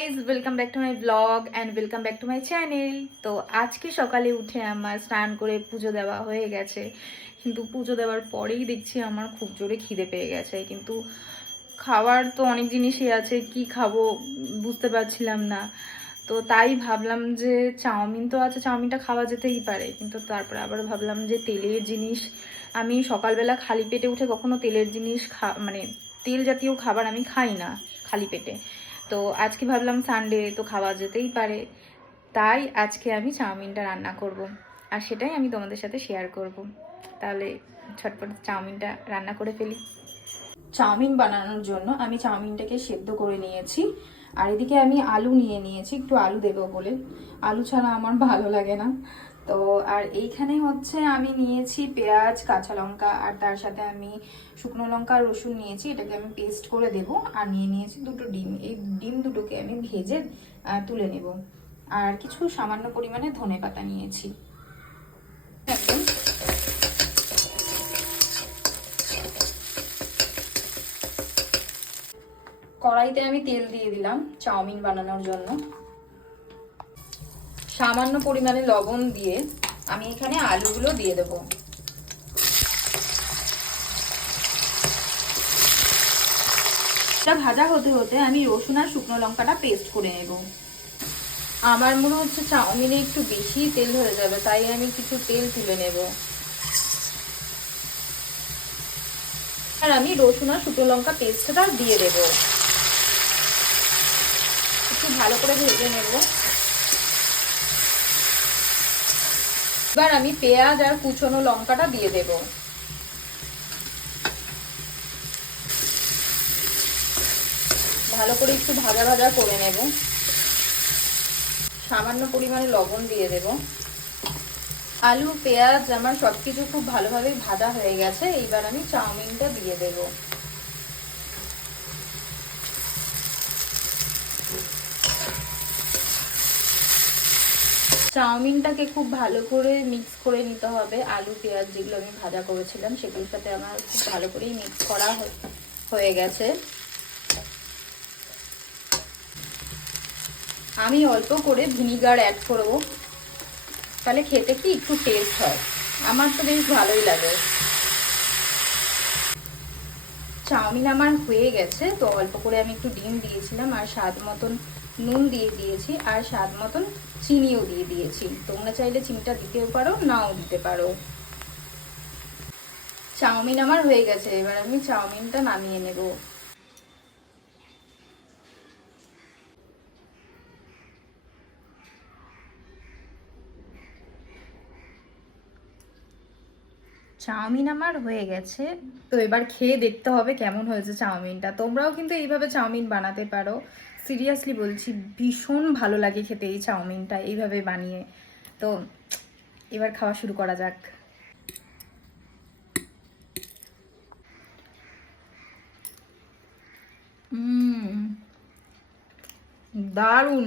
Guys welcome back to my blog and welcome back to my channel তো আজকে সকালে উঠে আমার স্নান করে পুজো দেওয়া হয়ে গেছে। কিন্তু পুজো দেওয়ার পরেই দেখছি আমার খুব জোরে খিদে পেয়ে গেছে। কিন্তু খাবার তো অনেক জিনিসই আছে, কি খাব বুঝতে পারছিলাম না। তো তাই ভাবলাম যে চাউমিন তো আছে, চাউমিনটা খাওয়া যেতেই পারে। কিন্তু তারপরে আবার ভাবলাম যে তেলের জিনিস, আমি সকালবেলা খালি পেটে উঠে কখনো তেলের জিনিস খা মানে তেল জাতীয় খাবার আমি খাই না খালি পেটে। তো আজকে ভাবলাম সানডে তো খাওয়া যেতেই পারে। তাই আজকে আমি চাউমিনটা রান্না করব আর সেটাই আমি তোমাদের সাথে শেয়ার করব। তাহলে ছটপট চাউমিনটা রান্না করে ফেলি। চাউমিন বানানোর জন্য আমি চাউমিনটাকে সেদ্ধ করে নিয়েছি। আর এদিকে আমি আলু নিয়ে নিয়েছি, একটু আলু দেবো বলে। আলু ছাড়া আমার ভালো লাগে না। তো আর এইখানে হচ্ছে আমি নিয়েছি পেঁয়াজ, কাঁচা লঙ্কা, আর তার সাথে আমি শুকনো লঙ্কা, রসুন নিয়েছি। এটাকে আমি পেস্ট করে দেব আর নিয়ে নিয়েছি দুটো ডিম। এই ডিম দুটোকে আমি ভেজে তুলে নেব। আর কিছু সামান্য পরিমাণে ধনে পাতা নিয়েছি। একদম কড়াইতে আমি তেল দিয়ে দিলাম চাউমিন বানানোর জন্য। সামান্য পরিমাণে লবণ দিয়ে আমি এখানে আলুগুলো দিয়ে দেবো। ভাজা হতে হতে আমি রসুন আর শুকনো লঙ্কাটা পেস্ট করে নেব। আমার মনে হচ্ছে চাউমিনে একটু বেশি তেল হয়ে যাবে, তাই আমি কিছু তেল তুলে নেব। আর আমি রসুন আর শুকনো লঙ্কা পেস্টটা দিয়ে দেব। একটু ভালো করে ভেজে নেব। এবার আমি পেঁয়াজ আর কুচনো লঙ্কাটা দিয়ে দেব। ভালো করে একটু ভাজা ভাজা করে নেব। সামান্য পরিমাণে লবণ দিয়ে দেব। আলু, পেঁয়াজ, আমার সবকিছু খুব ভালোভাবে ভাজা হয়ে গেছে। এইবার আমি চাউমিনটা দিয়ে দেব। চাউমিনটাকে খুব ভালো করে মিক্স করে নিতে হবে। আলু, পেঁয়াজ যেগুলো আমি ভাজা করেছিলাম সেগুলোর সাথে আমার খুব ভালো করেই মিক্স করা হয়ে গেছে। আমি অল্প করে ভিনিগার অ্যাড করব। তাহলে খেতে কি একটু টেস্ট হয়। আমার তো বেশ ভালোই লাগে। চাউমিন আমার হয়ে গেছে, তো অল্প করে আমি একটু ডিম দিয়েছিলাম, আর স্বাদ মতন নুন দিয়ে দিয়েছি আর স্বাদ মতন চিনিও দিয়ে দিয়েছি। তোমরা চাইলে চিনিটা দিতেও পারো, নাও দিতে পারো। চাউমিন আমার হয়ে গেছে, এবার আমি চাউমিনটা নামিয়ে নেব। চাউমিন আমার হয়ে গেছে। তো এবার খেয়ে দেখতে হবে কেমন হয়েছে চাউমিনটা। তোমরাও কিন্তু এইভাবে চাউমিন বানাতে পারো। সিরিয়াসলি বলছি, ভীষণ ভালো লাগে খেতে এই চাউমিনটা এইভাবে বানিয়ে। তো এবার খাওয়া শুরু করা যাক। দারুণ!